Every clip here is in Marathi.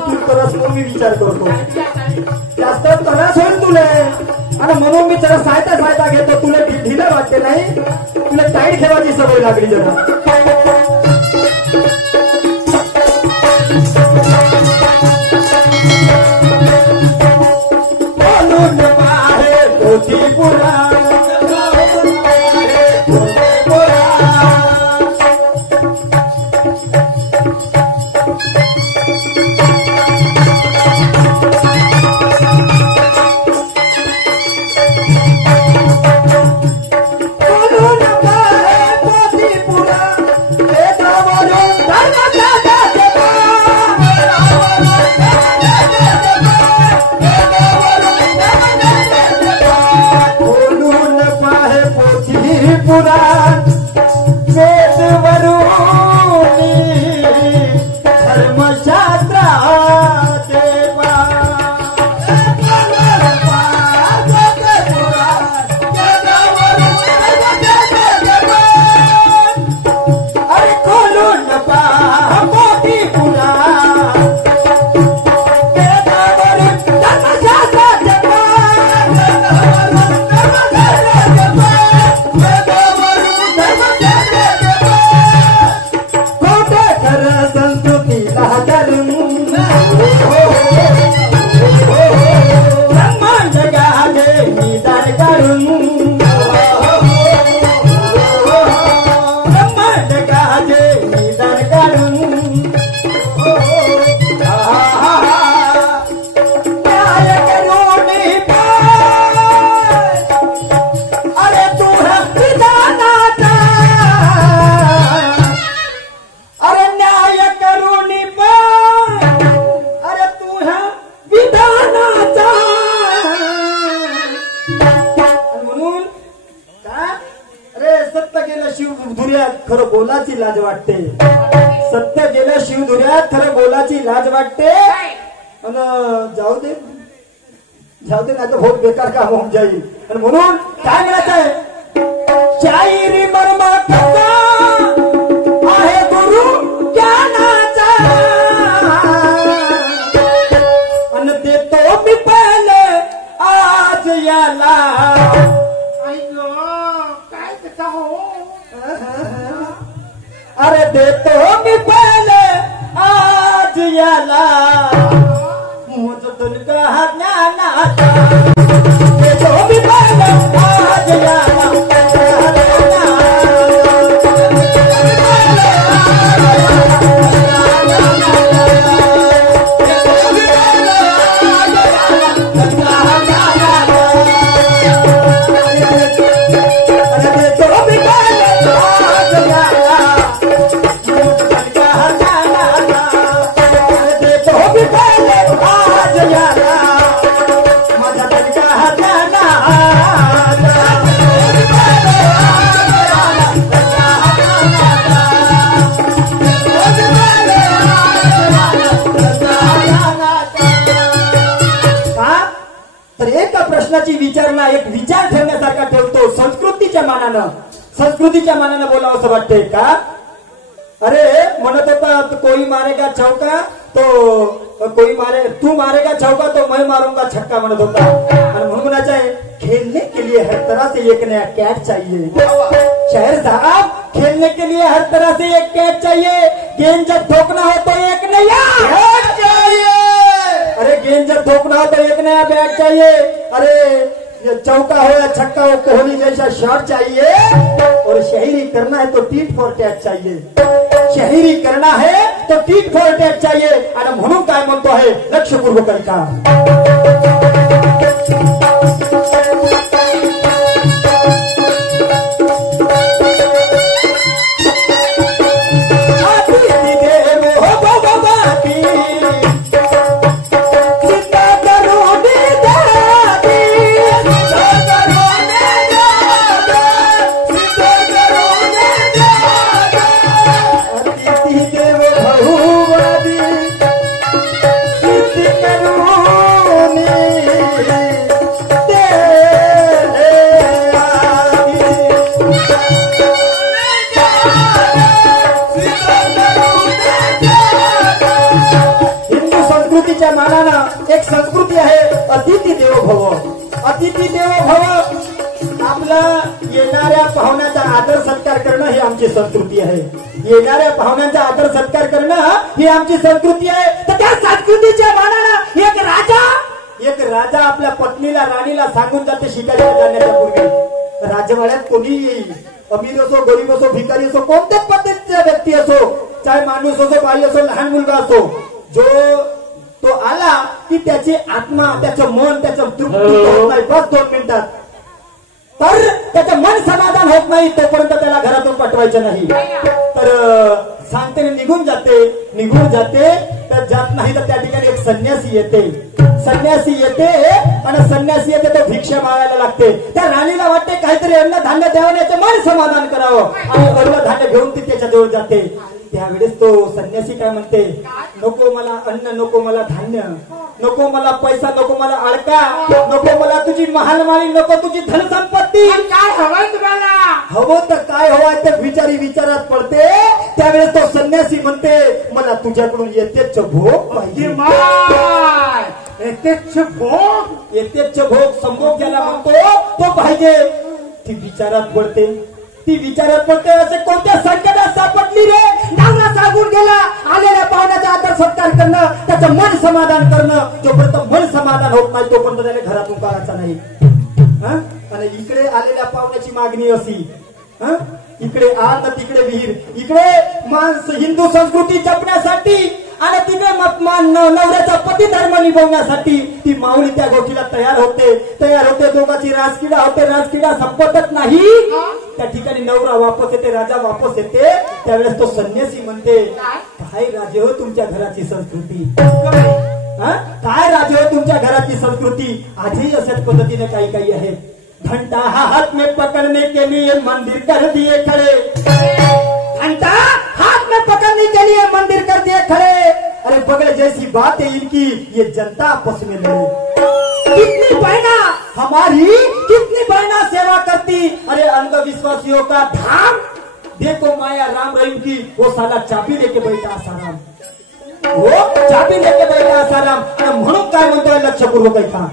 तू तरच म्हणून मी विचार करतो जास्त त्रास होईल तुले आणि म्हणून मी जरा सायता घेतो तुला ढिलं वाटते नाही तुला टाईट खेळायची सवय लागली जरा खरं बोलाची लाज वाटते सत्य गेल्या शिवधुऱ्यात खरं बोलाची लाज वाटते आणि जाऊ दे नाही तर बहुत बेकार काम होऊन जाईल आणि म्हणून काय म्हणायचं आहे शायरी मर्म कथा आहे गुरु ज्ञानाचा आणि देतो मी पहिले आज याला अरे देतो मी पहिले आज याला मुझ तुनका ज्ञानाचा देतो मी पहिले आज याला प्रश्नाची विचारणा एक विचार ठेवण्यासारखा ठेवतो संस्कृतीच्या मानानं बोलावं असं वाटतंय का अरे म्हणत होता कोई मारेगा चौका तो कोई मारे तू मारेगा चौका तो मैं मारूंगा छक्का म्हणत होता आणि म्हणून म्हणायचं आहे खेलने के लिए हर तरह से एक नया कैच चाहिए शायर साहब खेलने के लिए हर तरह से एक कैच चाहिए गेंद जब ठोकना हो तो एक नया बैट चाहिए अरे गेंद जब ठोकना हो तो एक नया बैट चाहिए अरे ये चौका हो या छक्का हो कोहली जैसा शॉट चाहिए और शायरी करना है तो टीट फॉर टैट चाहिए शायरी करना है तो टीट फॉर टैट चाहिए आणि म्हणून काय म्हणतो आहे लक्षपूर्वक ऐका संस्कृतीच्या मानानं एक संस्कृती आहे अतिथी देवो भव। अतिथी देवो भव, आपला येणाऱ्या पाहुण्याचा आदर सत्कार करणं ही आमची संस्कृती आहे। येणाऱ्या पाहुण्यांचा आदर सत्कार करणं ही आमची संस्कृती आहे। तर त्या संस्कृतीच्या मानानं एक राजा आपल्या पत्नीला राणीला सांगून जाते शिकारीला जाण्याच्या पूर्वी, राजवाड्यात कोणी येईल, अमीर असो गरीब असो भिकारी असो कोणत्याच पद्धतीचा व्यक्ती असो, चाहे माणूस असो बाई असो लहान मुलगा असो, जो तो आला की त्याची आत्मा त्याचं मन त्याचं तृप्ती होत नाही बस 2 मिनिटात, तर त्याचं मन समाधान होत नाही तोपर्यंत त्याला घरातून पाठवायचं नाही। तर सांगते निघून जाते तर जात नाही तर त्या ठिकाणी एक संन्यासी येते आणि संन्यासी येते तो भिक्षा मागायला लागते। त्या राणीला वाटते काहीतरी अन्न धान्य द्यावं याचं मन समाधान करावं आणि अन्न धान्य घेऊन ती त्याच्याजवळ जाते। त्यावेळेस तो संन्यासी काय म्हणते, नको मला अन्न, नको मला धान्य, नको मला पैसा, नको मला अडका, नको मला तुझी महालमाळी, नको तुझी धनसंपत्ती, काय हवंय तुम्हाला? हवं तर काय हवंय ते बिचारी विचारात पडते। त्यावेळेस तो संन्यासी म्हणते, मला तुझ्याकडून यथेच्छ भोग पाहिजे। यथेच्छ भोग संभोग ज्याला म्हणतो तो पाहिजे। ती विचारात पडते असे कोणत्या संकटात सापडली रे, नवरा सांगून गेला आलेल्या पाहुण्याचा आदर सत्कार करणं, त्याचं मन समाधान करणं, जोपर्यंत मन समाधान होत नाही तोपर्यंत त्याने घरातून काढायचा नाही। आणि इकडे आलेल्या पाहुण्याची मागणी अशी, इकडे आड तिकडे विहीर, इकडे माणस हिंदू संस्कृती जपण्यासाठी आणि तिकडे नवऱ्याचा पती धर्म निभवण्यासाठी ती माऊली त्या गोष्टीला तयार होते। दोघांची राजकिडा संपतच नाही। त्या ठिकाणी नवरा वापस येते, राजा वापस येते। त्यावेळेस तो संन्यासी म्हणते, काय राजे हो तुमच्या घराची संस्कृती, काय राजे हो तुमच्या घराची संस्कृती। आजही अशाच पद्धतीने काही आहेत। घंटा हाथ में पकड़ने के लिए मंदिर कर दिए खड़े, घंटा हाथ में पकड़ने के लिए मंदिर कर दिए खड़े। अरे बगड़ जैसी बात है इनकी, ये जनता आपस में लड़े। कितनी बहना सेवा करती, अरे अंधविश्वासियों का धाम देखो माया राम रहीम की, वो साला चाबी लेके बैठा आसाराम, म्हणून काय म्हणतोय लक्षपूर्वक ऐका।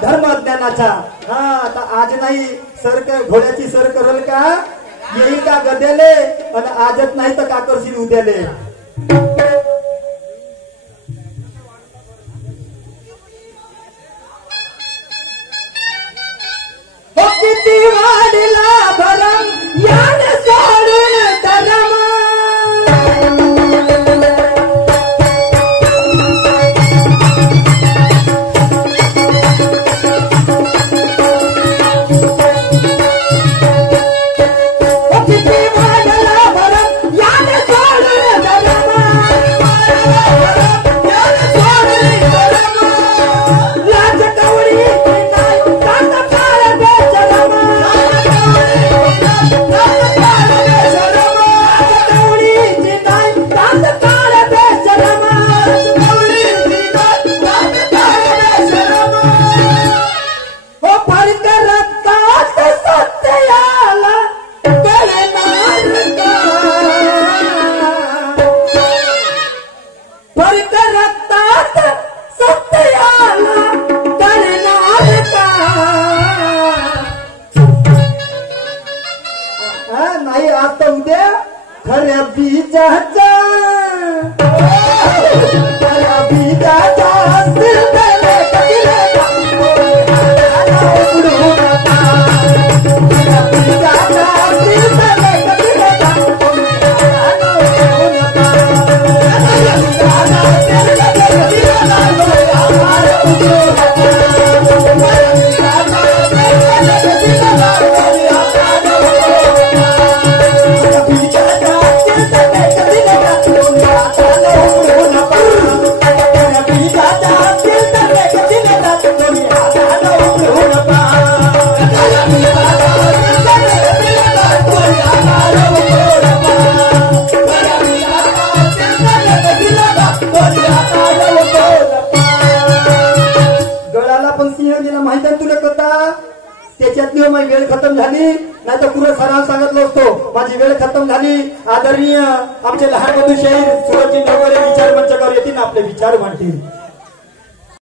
धर्मज्ञानाचा आता आज नाही सर घोड्याची सर करल का, येईल का गद्याले, आणि आजच नाही तर का करशील उद्याले। हो किती वाढला भरम याने सोडून धर्म, नाही आता उद्या खऱ्या बीजाचा त्याच्यातली माझी वेळ खतम झाली, नाही तर पुढे सराव सांगितलं असतो माझी वेळ खतम झाली. आदरणीय आमचे लहान बंधू शहीद सूरजजी नवरे विचार मंचावर येतील, आपले विचार मांडतील.